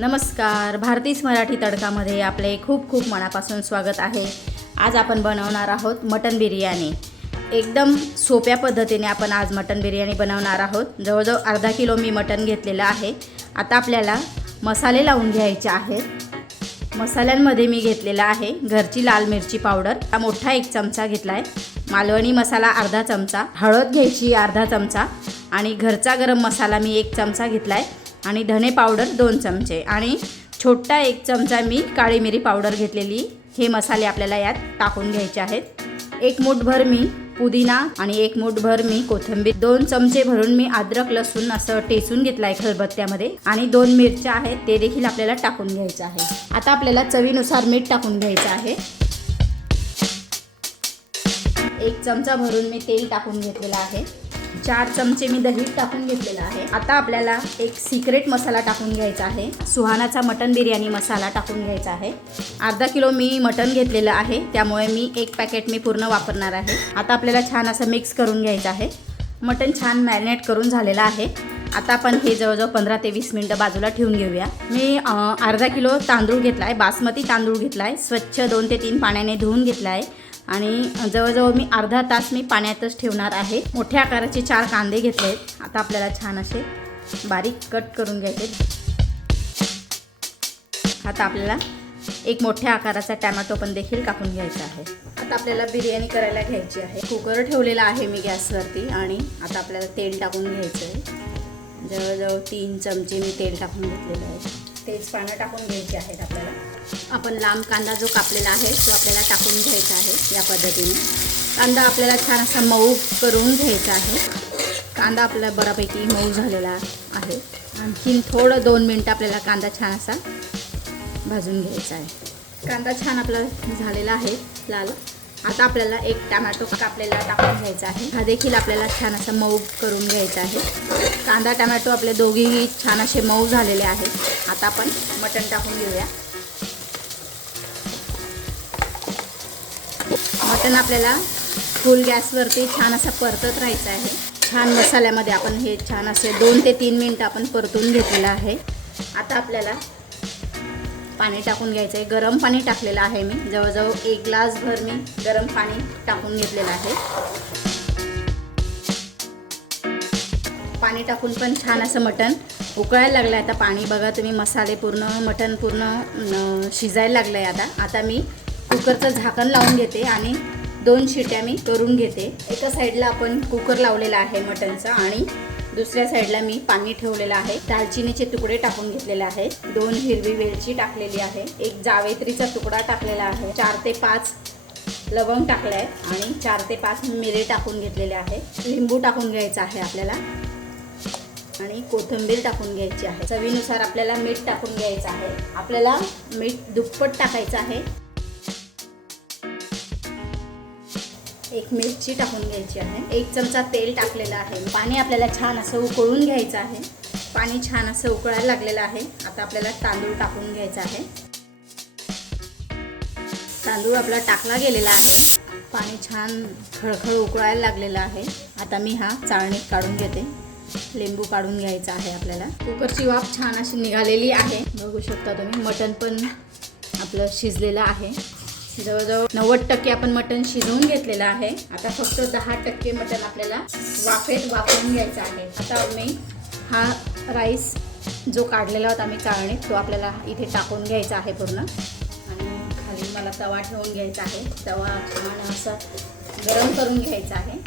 नमस्कार. भारतीस मराठी तडकामध्ये आपले खूप खूप मनापासून स्वागत आहे. आज आपण बनवणार आहोत मटन बिर्याणी. एकदम सोप्या पद्धतीने आपण आज मटन बिर्याणी बनवणार आहोत. जवळजवळ अर्धा किलो मी मटन घेतलेलं आहे. आता आपल्याला मसाले लावून घ्यायचे आहेत. मसाल्यांमध्ये मी घेतलेला आहे घरची लाल मिरची पावडर. हा मोठा एक चमचा घेतला आहे मालवणी मसाला अर्धा चमचा. हळद घ्यायची अर्धा चमचा. आणि घरचा गरम मसाला मी एक चमचा घेतला आहे आणि धने पावडर दोन चमचे आणि छोटा एक चमचा मी काळी मिरी पावडर घेतलेली. हे मसाले आपल्याला यात टाकून घ्यायचे आहेत. एक मूठभर मी पुदिना आणि एक मूठभर मी कोथिंबीर. दोन चमचे भरून मी अद्रक लसूण असं टेचून घेतलं आहे खलबत्त्यामध्ये आणि दोन मिरच्या आहेत ते देखील आपल्याला टाकून घ्यायचं आहे. आता आपल्याला चवीनुसार मीठ टाकून घ्यायचं आहे. एक चमचा भरून मी तेल टाकून घेतलेलं आहे. चार चमचे मी दही टाकून घेतलेला आहे. आता आपल्याला एक सिक्रेट मसाला टाकून घ्यायचा आहे. सुहानाचा मटन बिर्याणी मसाला टाकून घ्यायचा आहे. अर्धा किलो मी मटन घेतलेलं आहे. त्यामुळे मी एक पॅकेट मी पूर्ण वापरणार आहे. आता आपल्याला छान असं मिक्स करून घ्यायचं आहे. मटन छान मॅरिनेट करून झालेलं आहे. आता आपण हे जवळजवळ पंधरा ते वीस मिनटं बाजूला ठेवून घेऊया. मी अर्धा किलो तांदूळ घेतला आहे बासमती तांदूळ घेतला आहे स्वच्छ दोन ते तीन पाण्याने धुवून घेतला आहे आणि जवळजवळ मी अर्धा तास मी पाण्यातच ठेवणार आहे. मोठ्या आकाराचे चार कांदे घेतले आहेत. आता आपल्याला छान असे बारीक कट करून घ्यायचे आता आपल्याला एक मोठ्या आकाराचा टॅमॅटो पण देखील कापून घ्यायचा आहे. आता आपल्याला बिर्याणी करायला घ्यायची आहे. कुकर ठेवलेला आहे मी गॅसवरती आणि आता आपल्याला तेल टाकून घ्यायचं आहे. जवळजवळ तीन चमचे मी तेल टाकून घेतलेलं आहे. तेच पानं टाकून घ्यायचे आहेत आपल्याला. आपण लांब कांदा जो कापलेला आहे तो आपल्याला टाकून घ्यायचा आहे या पद्धतीने. कांदा आपल्याला छान असा मऊ करून घ्यायचा आहे. कांदा आपला बऱ्यापैकी मऊ झालेला आहे. आणखीन थोडं दोन मिनटं आपल्याला कांदा छान असा भाजून घ्यायचा आहे. कांदा छान आपला झालेला आहे लाल. आता आपल्याला एक टमॅटो कापलेला टाकून घ्यायचा आहे. हा देखील आपल्याला छान असा मऊ करून घ्यायचा आहे. कांदा टमॅटो आपले दोघेही छान असे मऊ झालेले आहेत. आता आपण मटण टाकून घेऊया. मटण आपल्याला फुल गॅसवरती छान असं परतत राहायचं आहे. छान मसाल्यामध्ये आपण हे छान असे दोन ते तीन मिनटं आपण परतून घेतलेलं आहे. आता आपल्याला पाणी टाकून घ्यायचं आहे गरम पाणी टाकलेलं आहे मी. जवळजवळ एक ग्लासभर मी गरम पाणी टाकून घेतलेलं आहे. पाणी टाकून पण छान असं मटण उकळायला लागलं आहे आता पाणी बघा तुम्ही मसाले पूर्ण मटण पूर्ण शिजायला लागलं आहे आता. आता मी कुकरचं झाकण लावून घेते आणि दोन शिट्या मी करून घेते. एका साईडला आपण कुकर लावलेला आहे मटणचा आणि दुसऱ्या साईडला मी पाणी ठेवलेलं आहे. दालचिनीचे तुकडे टाकून घेतलेले आहेत. दोन हिरवी वेलची टाकलेली आहे. एक जावेत्रीचा तुकडा टाकलेला आहे. चार ते पाच लवंग टाकले आहे आणि चार ते पाच मिरे टाकून घेतलेले आहे लिंबू टाकून घ्यायचा आहे आपल्याला. आणि कोथिंबीर टाकून घ्यायची आहे. चवीनुसार आपल्याला मीठ टाकून घ्यायचं आहे. आपल्याला मीठ दुप्पट टाकायचं आहे. एक मिरची टाकून घ्यायची आहे. एक चमचा तेल टाकलेलं आहे. पाणी आपल्याला छान असं उकळून घ्यायचं आहे. पाणी छान असं उकळायला लागलेलं आहे. आता आपल्याला तांदूळ टाकून घ्यायचा आहे. तांदूळ आपला टाकला गेलेला आहे. पाणी छान खळखळ उकळायला लागलेलं आहे. आता मी हा चाळणीत काढून घेते. लिंबू काढून घ्यायचा आहे आपल्याला. कुकरची वाफ छान अशी निघालेली आहे. बघू शकता तुम्ही मटण पण आपलं शिजलेलं आहे. जवळजवळ नव्वद टक्के आपण मटण शिजवून घेतलेलं आहे. आता फक्त दहा टक्के मटण आपल्याला वाफेत वापरून घ्यायचं आहे. आता मी हा राईस जो काढलेला होता मी चाळणीत तो आपल्याला इथे टाकून घ्यायचा आहे पूर्ण. आणि खाली मला तवा ठेवून घ्यायचा आहे. तवा छान असा गरम करून घ्यायचा आहे.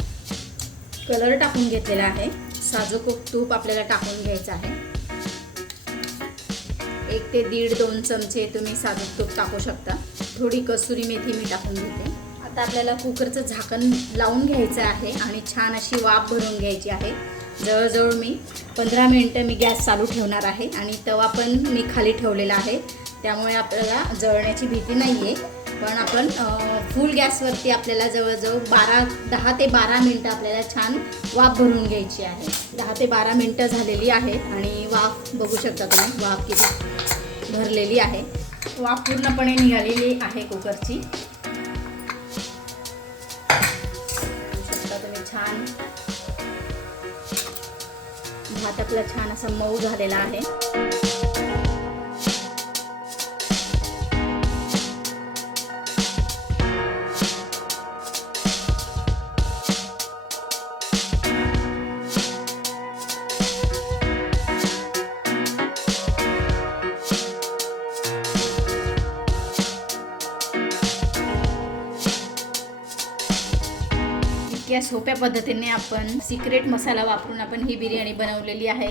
कलर टाकून घेतलेला आहे. साजूक तूप आपल्याला टाकून घ्यायचं आहे. एक ते दीड दोन चमचे तुम्ही साधू तूप टाकू शकता. थोडी कसुरी मेथी मी टाकून घेते. आता आपल्याला कुकरचं झाकण लावून घ्यायचं आहे आणि छान अशी वाफ भरून घ्यायची आहे. जवळजवळ मी पंधरा मिनटं मी गॅस चालू ठेवणार आहे आणि तवा पण मी खाली ठेवलेला आहे. त्यामुळे आपल्याला जळण्याची भीती नाही आहे पण आपण फुल गॅसवरती आपल्याला जवळजवळ बारा दहा ते बारा मिनटं आपल्याला छान वाफ भरून घ्यायची आहे. दहा ते बारा मिनटं झालेली आहे आणि वाफ बघू शकता तुम्ही वाफ किती भरलेली आहे. वाफ पूर्णपणे निघालेली आहे कुकरची. तुम्ही छान. भात आपला छान असा मऊ झालेला आहे. इतक्या सोप्या पद्धतीने आपण सिक्रेट मसाला वापरून आपण ही बिर्याणी बनवलेली आहे.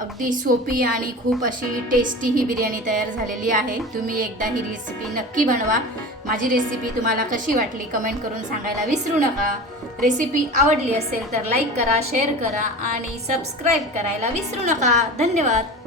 अगदी सोपी आणि खूप अशी टेस्टी ही बिर्याणी तयार झालेली आहे. तुम्ही एकदा ही रेसिपी नक्की बनवा. माझी रेसिपी तुम्हाला कशी वाटली कमेंट करून सांगायला विसरू नका. रेसिपी आवडली असेल तर लाईक करा शेअर करा आणि सबस्क्राईब करायला विसरू नका. धन्यवाद.